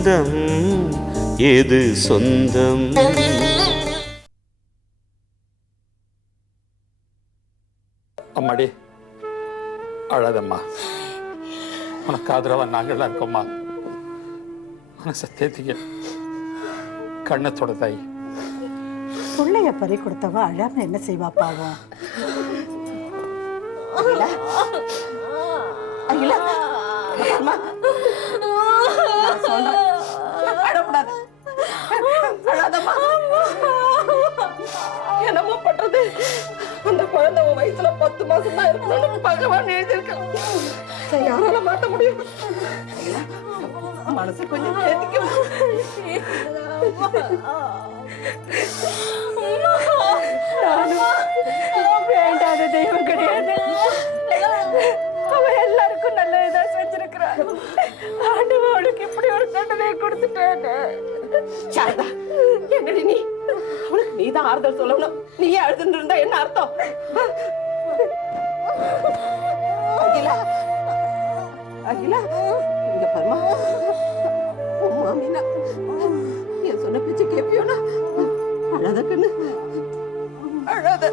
பந்தம் எது சொந்தம்? அம்மாடி அழாதம்மா. உனக்கு ஆதரவா நாங்கள்லாம் இருக்கோம்மா. உனக்கு சத்தியத்துக்கு கண்ணத்தோட தாய். பிள்ளைய பறி கொடுத்தவ அழாம என்ன செய்வா பாவம்? அகிலா அம்மா. அழாதம்மா என்னமோ பண்றது? அந்த குழந்தை உன் வயசுல பத்து மாசம் தான் இருக்கணும்னு பகவான் எழுதியிருக்கான். யாரால மாட்ட முடியும்? மனசு கொஞ்சம் வேண்டாத தெய்வம் கிடையாது. அவன் எல்லாருக்கும் நல்ல இதாக செஞ்சிருக்கிறான் ஆண்டவன் அவளுக்கு இப்படி ஒரு தண்டனை கொடுத்துட்டேன்னு சாரதா என்னடி நீ? அவளுக்கு நீதான் ஆறுதல் சொல்லணும். நீ அழுதுன்னு இருந்தா என்ன அர்த்தம்? அகிலா அகிலா இங்க பர்மா. மாமினா என் சொன்ன பேச்சு கேப்பியோனா? அழாத கண்ணு. அழாத.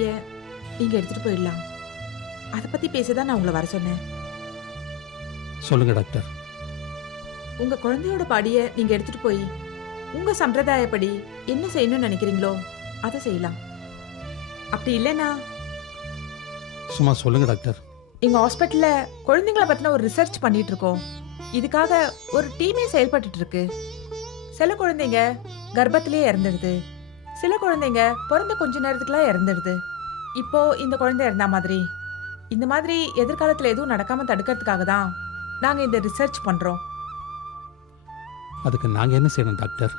குழந்தையோட பாடிய நீங்க எடுத்துட்டு போயிடலாம். அத பத்தி பேசதான் நான் உங்களை வர சொன்னேன். சொல்லுங்க டாக்டர். உங்க குழந்தையோட பாடிய நீங்க எடுத்துட்டு போய் உங்க சம்பிரதாயப்படி என்ன செய்யணும்னு நினைக்கிறீங்களோ அதை செய்யலாம். அப்படி இல்லைன்னா? சும்மா சொல்லுங்க டாக்டர். எங்க ஹாஸ்பிட்டல்ல குழந்தைங்கள பத்தின ஒரு ரிசர்ச் பண்ணிட்டு இருக்கோம். இதுக்காக ஒரு டீமே செயல்பட்டுட்டு இருக்கு. சில குழந்தைங்க கர்ப்பத்திலேயே இறந்துடுது. சில குழந்தைங்க பிறந்த கொஞ்ச நேரத்துக்குலாம் இறந்துடுது. இப்போ இந்த குழந்தை இறந்தா மாதிரி. இந்த மாதிரி எதிர்காலத்துல எதுவும் நடக்காம தடுக்கிறதுக்காக தான் நாங்க இந்த ரிசர்ச் பண்றோம். அதுக்கு நாங்க என்ன செய்யணும் டாக்டர்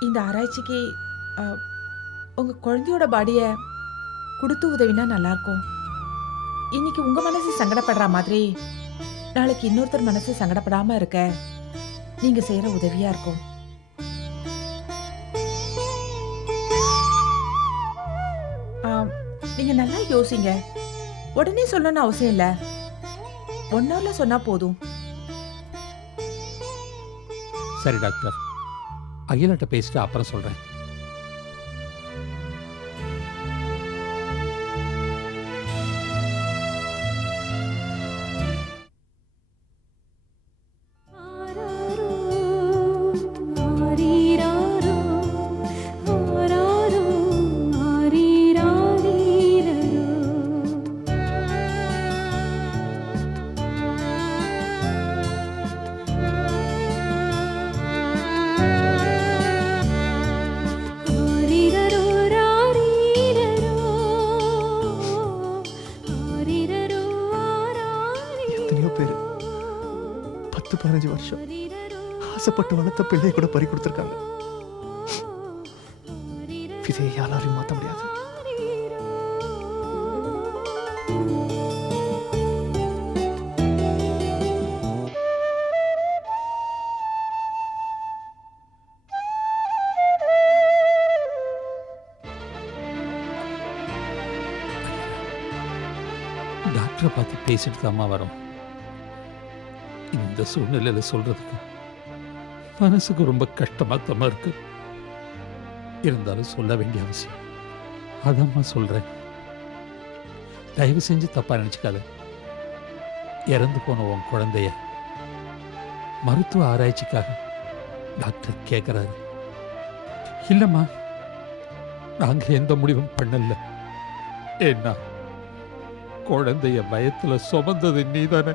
இந்த ஆராய்ச்சிக்கு அஹ், உங்க குழந்தையோட பாடிய கொடுத்து உதவினா நல்லா இருக்கும் இன்னைக்கு உங்க மனசு சங்கடப்படுற மாதிரி நாளைக்கு இன்னொருத்தர் மனசு சங்கடப்படாம இருக்க நீங்க செய்யற உதவியா இருக்கும். நீங்க நல்லா யோசிங்க. உடனே சொல்லணும்னு அவசியம் இல்ல. ஒன் ஹவர்ல சொன்னா போதும். சரி டாக்டர். அகிலாட்ட பேசிட்டு அப்புறம் சொல்றேன். ஆசைப்பட்டு வளர்த்த பிள்ளையை கூட பறி கொடுத்துருக்காங்க. இதை யாராலையும் மாற்ற முடியாது. டாக்டரை பார்த்து பேசிட்டு தான் அம்மா வரும். இந்த சூழ்நிலையில் சொல்கிறதுக்கு மனசுக்கு ரொம்ப கஷ்டமாக தம்மா இருக்கு. இருந்தாலும் சொல்ல வேண்டிய அவசியம். அதாம்மா சொல்கிறேன் தயவு செஞ்சு தப்பாக நினச்சிக்காத. இறந்து போன உன் குழந்தைய மருத்துவ ஆராய்ச்சிக்காக டாக்டர் கேட்குறாரு இல்லைம்மா நாங்கள் எந்த முடிவும் பண்ணல. ஏன்னா குழந்தைய பயத்தில் சுமந்தது நீதானே.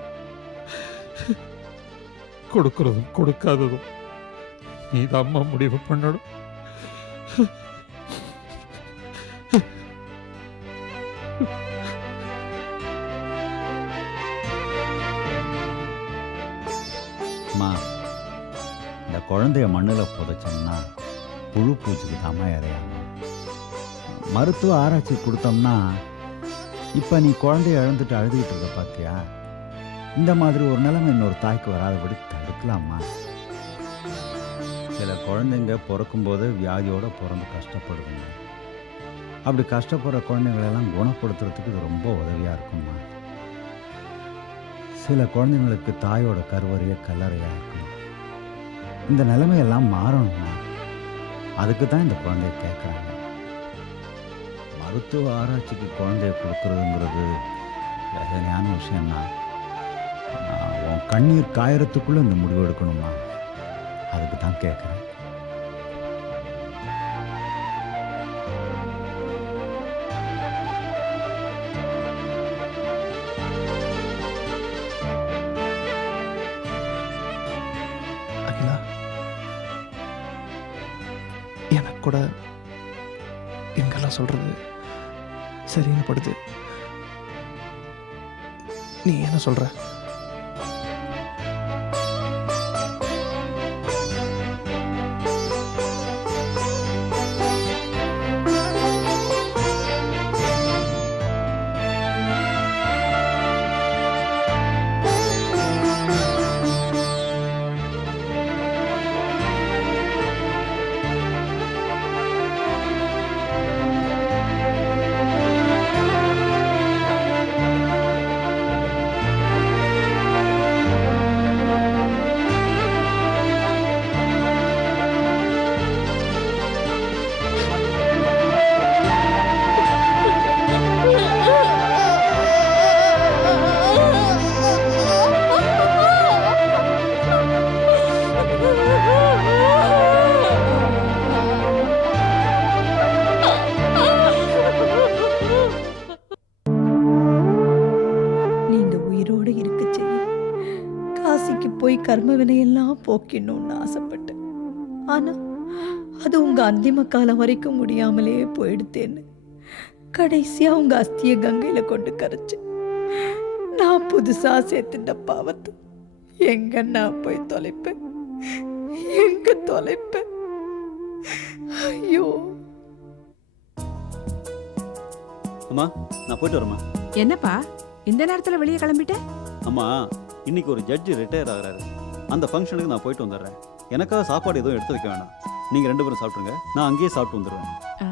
கொடுக்கறதும் கொடுக்காததும். நீ தான்மா முடிவு பண்ணணும். அம்மா இந்த குழந்தைய மண்ணில் புதைச்சோம்னா புழு பூச்சிக்கு தாமா இறையாகும் மருத்துவ ஆராய்ச்சி கொடுத்தோம்னா இப்போ நீ குழந்தைய இழந்துட்டு அழுதுகிட்டு இருக்க பார்த்தியா இந்த மாதிரி ஒரு நிலைமை இன்னொரு தாய்க்கு வராதபடி தடுக்கலாமா சில குழந்தைங்க பிறக்கும்போது வியாதியோட பிறந்து கஷ்டப்படுதுங்க அப்படி கஷ்டப்படுற குழந்தைங்களெல்லாம் குணப்படுத்துறதுக்கு இது ரொம்ப உதவியாக இருக்குமா சில குழந்தைங்களுக்கு தாயோட கருவறைய கல்லறையாக இருக்கும். இந்த நிலைமையெல்லாம் மாறணுமா அதுக்கு தான் இந்த குழந்தைய கேட்குறாங்க மருத்துவ ஆராய்ச்சிக்கு குழந்தைய கொடுக்குறதுங்கிறது வேதனையான விஷயம்தான். உன் கண்ணீர் காயறத்துக்குள்ளே இந்த முடிவு எடுக்கணுமா அதுக்கு தான் கேட்குறேன் எனக்கு கூட எங்கெல்லாம் சொல்றது சரின்னு படுது. நீ என்ன சொல்ற? போக்கிடணும்னு ஆசைப்பட்டேன். ஆனா அது உங்க அந்திம காலம் வரைக்கும் முடியாமலே போயிடுத்தேன்னு கடைசியா உங்க அஸ்திய கங்கையில கொண்டு கரைச்சு நான் புதுசா சேர்த்துட்ட பாவத்தை எங்க நான் போய் தொலைப்பேன். எங்க தொலைப்பேன். ஐயோ. அம்மா நான் போயிட்டு வரேம்மா. என்னப்பா இந்த நேரத்துல வெளியே கிளம்பிட்ட? அம்மா இன்னைக்கு ஒரு ஜட்ஜி ரிட்டையர் ஆகுறாரு. அந்த ஃபங்க்ஷனுக்கு நான் போயிட்டு வந்துடுறேன். எனக்காக சாப்பாடு எதுவும் எடுத்து வைக்க வேணாம். நீங்கள் ரெண்டு பேரும் சாப்பிட்ருங்க நான் அங்கேயே சாப்பிட்டு வந்துடுவேன் ஆ,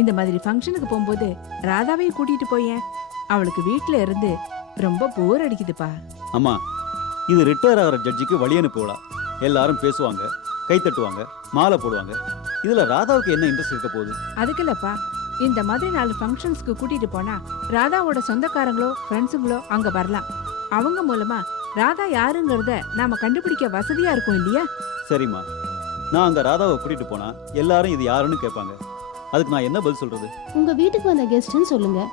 இந்த மாதிரி ஃபங்க்ஷனுக்கு போகும்போது ராதாவையும் கூட்டிட்டு போயேன். அவளுக்கு வீட்ல இருந்து ரொம்ப போர் அடிக்குதுப்பா. அம்மா இது ரிட்டையர் ஆகிற ஜட்ஜிக்கு வழி அனுப்புவலா? எல்லாரும் பேசுவாங்க கை தட்டுவாங்க மாலை போடுவாங்க. இதில் ராதாவுக்கு என்ன இன்ட்ரெஸ்ட் இருக்க போகுது? அதுக்கு இல்லப்பா இந்த மாதிரி நாலு ஃபங்க்ஷன்ஸ்க்கு கூட்டிட்டு போனா ராதாவோட சொந்தக்காரங்களோ ஃப்ரெண்ட்ஸுங்களோ அங்க வரலாம். அவங்க மூலமா ராதா யாருங்கிறத நாம கண்டுபிடிக்க வசதியா இருக்கும் இல்லையா? சரிம்மா. நான் அங்கே ராதாவை கூட்டிகிட்டு போனால் எல்லாரும் இது யாருன்னு கேட்பாங்க. அதுக்கு நான் என்ன பதில் சொல்கிறது உங்க வீட்டுக்கு வந்த கெஸ்ட்னு சொல்லுங்க.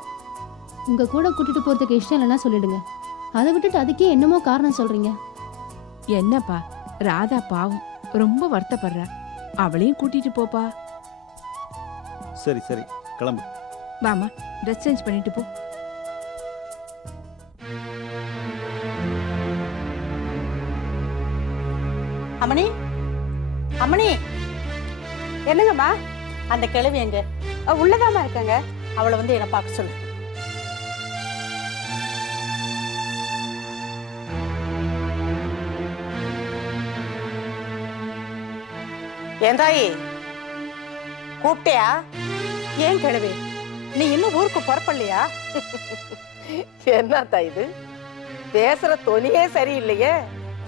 உங்க கூட கூட்டிட்டு போறதுக்கு இஷ்டம் இல்லைன்னா சொல்லிடுங்க. அதை விட்டுட்டு அதுக்கே என்னமோ காரணம் சொல்றீங்க. என்னப்பா? ராதா பாவம். ரொம்ப வருத்தப்படுறா. அவளையும் கூட்டிட்டு போப்பா. சரி சரி. கிளம்பு. வாமா ட்ரெஸ் சேஞ்ச் பண்ணிட்டு போ. என்னங்கம்மா? அந்த கிழவி எங்க? அஹ் உள்ளதாம்மா இருக்காங்க. அவளை வந்து என்ன பார்க்க சொல்லு. ஏன் தாயி? கூப்பிட்டியா? ஏன் கிழவி? நீ இன்னும் ஊருக்கு புறப்படலையா? என்னத்தா இது? பேசுற தொனியே சரியில்லையே.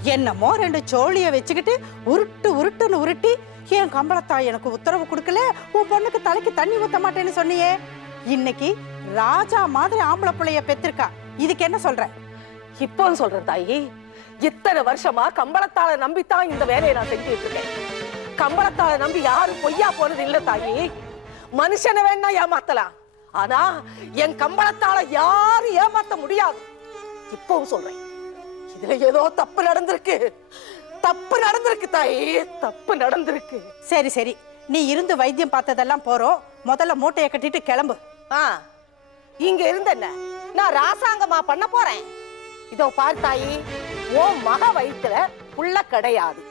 என்னமோ ரெண்டு சோழிய வச்சுக்கிட்டு உருட்டு உருட்டுன்னு உருட்டி ஏன் கம்பளத்தாய் எனக்கு உத்தரவு கொடுக்கல? உன் பொண்ணுக்கு தலைக்கு தண்ணி ஊத்த மாட்டேன்னு சொன்னியே. இன்னைக்கு ராஜா மாதிரி ஆம்பளை பிள்ளைய பெத்திருக்கா. இதுக்கு என்ன சொல்ற? இப்போ சொல்றேன் தாயி. இத்தனை வருஷமா கம்பளத்தால நம்பித்தான் இந்த வேலையை நான் செஞ்சுட்டு இருக்கேன். கம்பளத்தால நம்பி யாரும் பொய்யா போறது இல்ல தாயி. மனுஷனை வேணா ஏமாத்தலாம். ஆனா என் கம்பளத்தால யாரும் ஏமாத்த முடியாது. இப்பவும் சொல்றேன். இதுல ஏதோ தப்பு நடந்திருக்கு. தப்பு நடந்திருக்கு தாயி தப்பு நடந்திருக்கு. சரி சரி. நீ இருந்து வைத்தியம் பார்த்ததெல்லாம் போறோம். முதல்ல மூட்டையை கட்டிட்டு கிளம்பு. ஆ இங்க இருந்தென்ன நான் ராசாங்கமா பண்ண போறேன். இதோ பார் தாயி உன் மக வயித்துல புள்ள கிடையாது.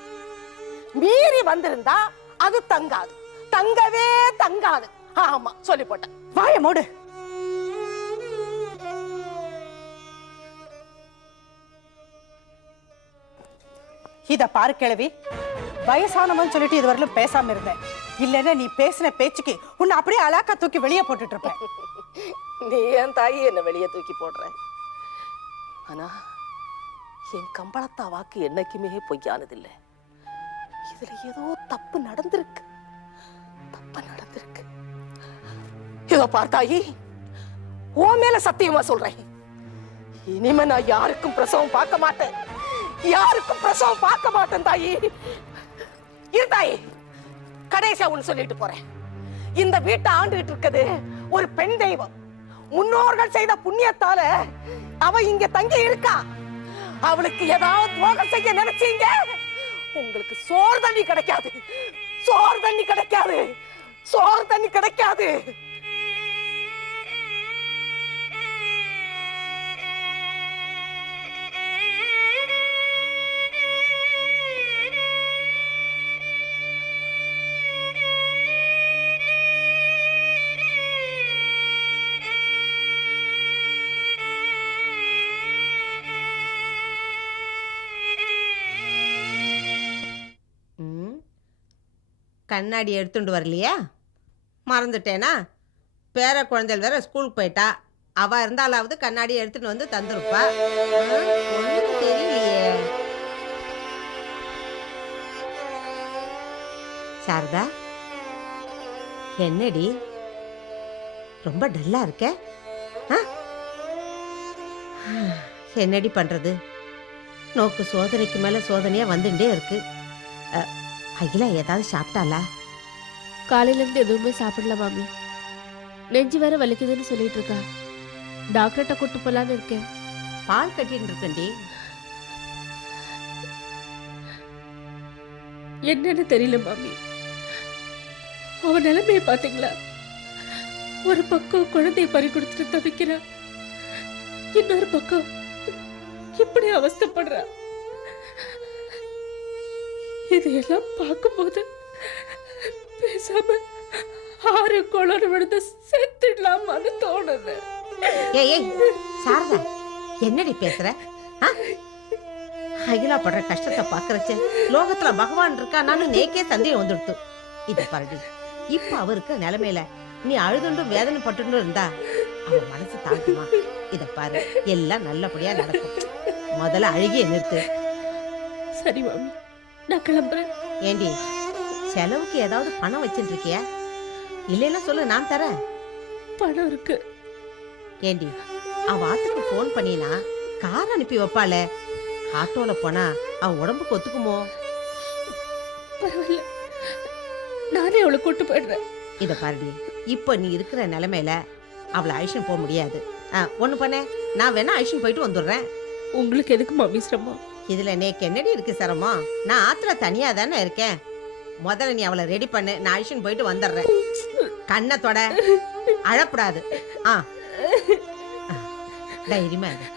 மீறி வந்திருந்தா அது தங்காது. தங்கவே தங்காது. ஆமா சொல்லி போட்டேன். வாய மூடு. இதை பாரு கிழவி. வயசானவன் சொல்லிட்டு இதுவரையிலும் பேசாம இருந்தேன் இல்லைன்னா நீ பேசின பேச்சுக்கு உன்னை அப்படியே அலாக்கா தூக்கி வெளியே போட்டுட்டு இருப்பேன் நீ என் தாயி என்னை வெளியே தூக்கி போடுற? ஆனா என் கம்பளத்தா வாக்கு என்னைக்குமே பொய்யானதில்லை. இதுல ஏதோ தப்பு நடந்திருக்கு. தப்பு நடந்திருக்கு. இதோ பார்த்தாயி உன் மேல சத்தியமா சொல்றேன். இனிமே நான் யாருக்கும் பிரசவம் பார்க்க மாட்டேன். யாருக்கும் பிரசவம் பார்க்க மாட்டேன் தாயி. இரு தாயி. கடைசியா ஒண்ணு சொல்லிட்டு போறேன். இந்த வீட்டை ஆண்டுகிட்டு இருக்குது ஒரு பெண் தெய்வம். முன்னோர்கள் செய்த புண்ணியத்தால அவ இங்க தங்கி இருக்கா? அவளுக்கு ஏதாவது துரோகம் செய்ய நினைச்சீங்க? உங்களுக்கு சோறு தண்ணி கிடைக்காது. சோறு தண்ணி கிடைக்காது. சோறு தண்ணி கிடைக்காது. கண்ணாடி எடுத்துட்டு வரலையா? மறந்துட்டேனா? பேர குழந்தைகள் வேற ஸ்கூலுக்கு போயிட்டா. அவ இருந்தாலாவது கண்ணாடி எடுத்துட்டு வந்து தந்துருப்பா. தெரியலையே. சாரதா என்னடி? ரொம்ப டல்லா இருக்க? ஆ? என்னடி பண்றது? நோக்கு சோதனைக்கு மேல சோதனையா வந்துட்டே இருக்கு. அகிலா ஏதாவது சாப்பிட்டாளா காலையில இருந்து எதுவுமே சாப்பிடல மாமி நெஞ்சு வேற வலிக்குதுன்னு சொல்லிட்டு இருக்கா டாக்டர்கிட்ட கூட்டு போலான்னு இருக்கேன் பால் கட்டின்னு இருக்கண்டி என்னன்னு தெரியல மாமி அவன் நிலைமைய பாத்தீங்களா ஒரு பக்கம் குழந்தைய பறி கொடுத்துட்டு தவிக்கிறா இன்னொரு பக்கம் இப்படி அவஸ்தைப்படுறா இதையெல்லாம் பார்க்கும்போது பேசாம ஆறு குளம் விழுந்து செத்துடலாமான்னு தோணுது. ஏய் சாரதா என்னடி பேசுற? அகிலா படுற கஷ்டத்தை பாக்குறச்ச லோகத்துல பகவான் இருக்கானான்னு நேக்கே சந்தேகம் வந்துடுத்து. இது பாருடி இப்ப அவ இருக்கிற நிலைமையில நீ அழுதுண்டும் வேதனை பட்டுண்டும் இருந்தா அவ மனசு தாங்குமா? இத பாரு எல்லாம் நல்லபடியா நடக்கும். முதல்ல அழுகிய நிறுத்து. சரி மாமி. நான் கிளம்புறேன். ஏண்டி செலவுக்கு ஏதாவது பணம் வச்சுட்டு இருக்கியா இல்லைன்னா சொல்லு நான் தரேன். பணம் இருக்கு. ஏண்டி அவ ஆத்துக்கு ஃபோன் பண்ணினா கார் அனுப்பி வைப்பாளே? ஆட்டோல போனா அவன் உடம்புக்கு ஒத்துக்குமோ? பரவாயில்ல. நானே அவளை கூட்டு போயிடுறேன். இத பாருடி இப்போ நீ இருக்கிற நிலைமையில அவளை அழிச்சுன்னு போக முடியாது. ஒண்ணு பண்ண. நான் வேணா அழிச்சுன்னு போயிட்டு வந்துடுறேன். உங்களுக்கு எதுக்கு மாமி சிரமம் இதுல நேக்கு என்னடி இருக்கு சிரமம் நான் ஆத்துல தனியா தானே இருக்கேன். முதல்ல நீ அவளை ரெடி பண்ணு நான் அழிச்சுன்னு போயிட்டு வந்துடுறேன். கண்ணை தொட அழப்படாது. ஆ தைரியமா இரு.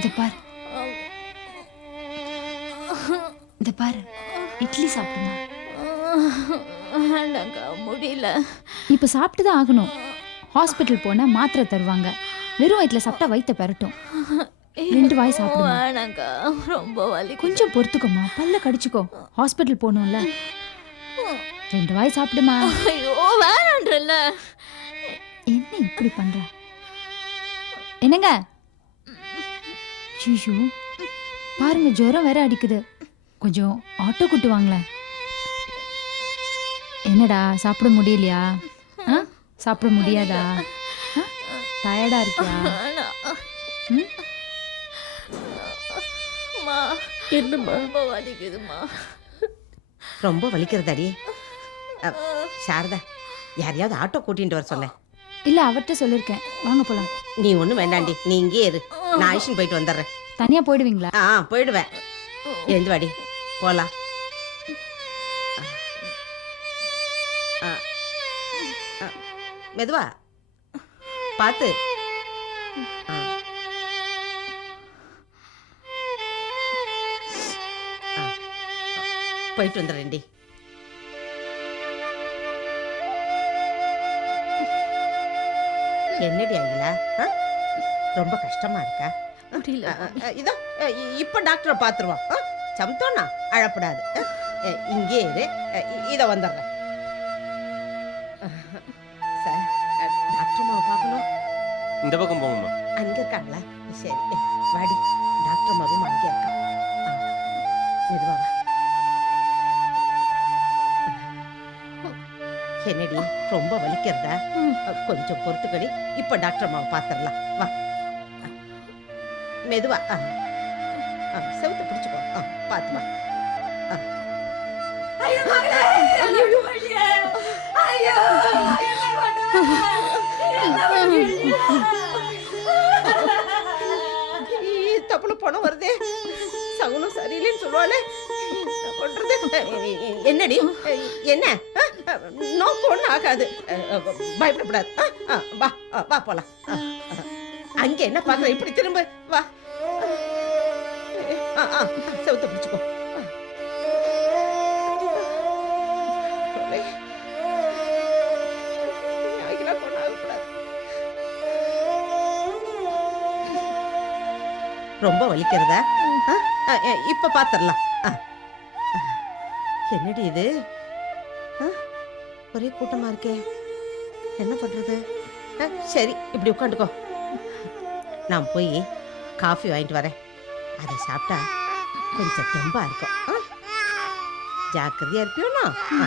இத பாரு. இத பாரு. இட்லி சாப்பிடுமா? முடியல. இப்ப சாப்பிட்டு தான் ஆகணும். ஹாஸ்பிட்டல் போனா மாத்திரை தருவாங்க. வெறும் வயிற்றுல சாப்பிட்டா வயித்தை பெறட்டும் ரெண்டு வாய் சாப்பிடுமா? வேணாங்க ரொம்ப வலி. கொஞ்சம் பொறுத்துக்கோமா பல்ல கடிச்சுக்கோ. ஹாஸ்பிட்டல் போகணும்ல. ரெண்டு வாய் சாப்பிடுமா? ஐயோ வேணான்றல்ல. என்ன இப்படி பண்ற? என்னங்க? ஐயோ பாருங்க ஜுரம் வேற அடிக்குது. கொஞ்சம் ஆட்டோ கூட்டு வாங்களேன் என்னடா சாப்பிட முடியலையா? ஆ? சாப்பிட முடியாதா? டயர்டா இருக்கியா? என்னம்மா? ரொம்ப வலிக்குதுமா ரொம்ப வலிக்கிறதாடி. அ, சாரதா யாரையாவது ஆட்டோ கூட்டிட்டு வர சொல்ல இல்ல அவர்கிட்ட சொல்லிருக்கேன். வாங்க போலாம். நீ ஒண்ணும் வேண்டாண்டி. நீ இங்கே இரு. நான் அழிச்சுன்னு போயிட்டு வந்துடுறேன். தனியா போயிடுவீங்களா? ஆ போயிடுவேன். எழுந்து வாடி. போலாம். ஆ. ஆ. மெதுவா. பார்த்து. ஆ. ஆ. போயிட்டு வந்துடுறேன்டி. என்னடி அகிலா? ரொம்ப கஷ்டமா இருக்கா? முடியல இதோ இப்ப டாக்டரை பாத்துருவோம். ஆ? சமத்தோண்ணா அழப்படாது. இங்கே இரு. இத வந்துடுறேன். சார் டாக்டர் அம்மாவை பார்க்கணும்? இந்த பக்கம் போங்கம்மா. அங்க இருக்காங்களா? சரி வாடி டாக்டர் ரூம் அங்கே இருக்கா ஆ, என்னடி ரொம்ப வலிக்கிறதா? கொஞ்சம் பொறுத்துக்கடி. இப்ப டாக்டர் அம்மாவை பாத்துடலாம் வா. மெதுவா. செவுத்த பிடிச்சுக்கோ. பாத்து வா. தப்புல பணம் வருதே. சகுனம் சரியில்லைன்னு சொல்லுவாளே. பண்றது என்னடி என்ன? நோக்கு ஒன்றும் ஆகாது. பயப்படக்கூடாது. ஆ, ஆ, வா ஆ, வா போலாம். அங்கே என்ன பாக்குற இப்படி திரும்ப. வா. ஆ ஆ ஆ. ரொம்ப வலிக்கிறதா? ஆ, இப்ப பாத்திரலாம். என்னடி இது? ஒரே கூட்டமா இருக்கே. என்ன பண்றது? ஆ, சரி இப்படி உட்காந்துக்கோ. நான் போய் காஃபி வாங்கிட்டு வரேன். அதை சாப்பிட்டா கொஞ்சம் தெம்பா இருக்கும். ஜாக்கிரதையா இருப்பியோண்ணா?